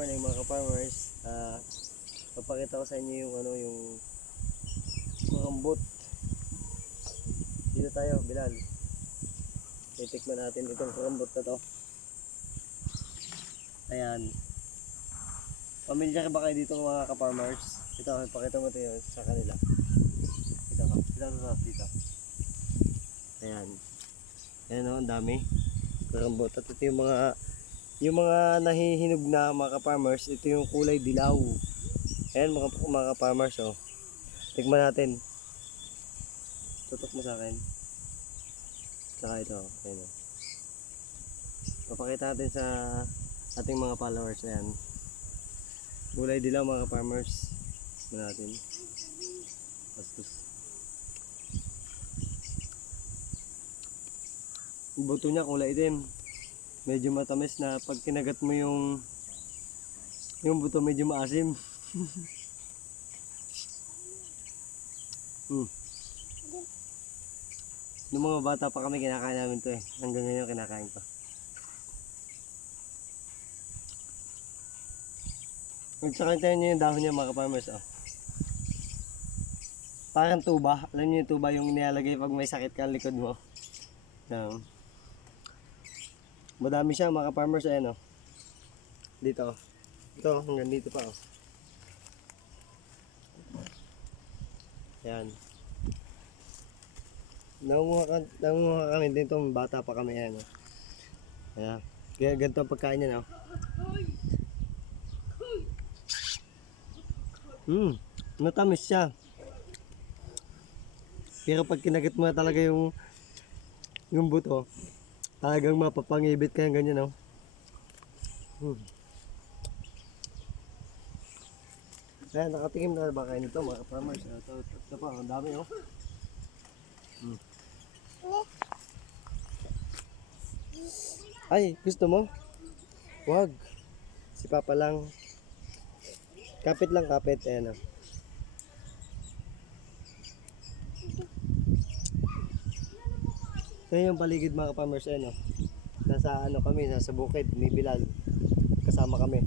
morning mga ka-farmers. Papakita ko sa inyo yung yung kurambot. Dito tayo, Bilal. Titikman natin itong kurambot na to. Ayan. Pamilyar ba kayo dito mga ka-farmers? Ito, ipakita mo ito sa kanila. Dito. Ayan. Ayan o, ang dami. Kurambot. At ito yung mga nahihinog na mga ka-farmers, ito yung kulay dilaw. Ayan mga ka-farmers, oh. Tignan natin. Tutok mo sa akin. Saka ito, ayan, oh. Papakita natin sa ating mga followers. Ayan. Kulay dilaw mga ka-farmers. Tignan natin. Bastos. Yung buto niya kulay itim. Medyo matamis na pag kinagat mo yung buto medyo maasim. Nung mga bata pa kami kinakain namin to eh. Hanggang ngayon kinakain ko. Magsakantay nyo yung dahon niya mga ka-farmers, oh. Parang tuba. Alam niyo yung tuba yung nilalagay pag may sakit ka ang likod mo. Madami siya mga ka-farmers, ayan, oh. Dito, oh. Ito hanggang dito pa, oh. Ayan. Nangunguha kami dito, bata pa kami, ayan, oh. Ayan. Kaya ganito ang pagkain niya, oh. Matamis siya. Pero pag kinagat mo na talaga yung buto, talagang mapapangibit kaya ganyan, oh. Ayan, nakatingin na ba kayo nito mga farmers? Ito pa, ang dami, oh. Ay, gusto mo? Wag. Si Papa lang. Kapit lang, kapit. Ayan, oh. Ito yung paligid mga farmers, ayan, oh. Nasa kami, nasa bukid, may Bilal. Kasama kami.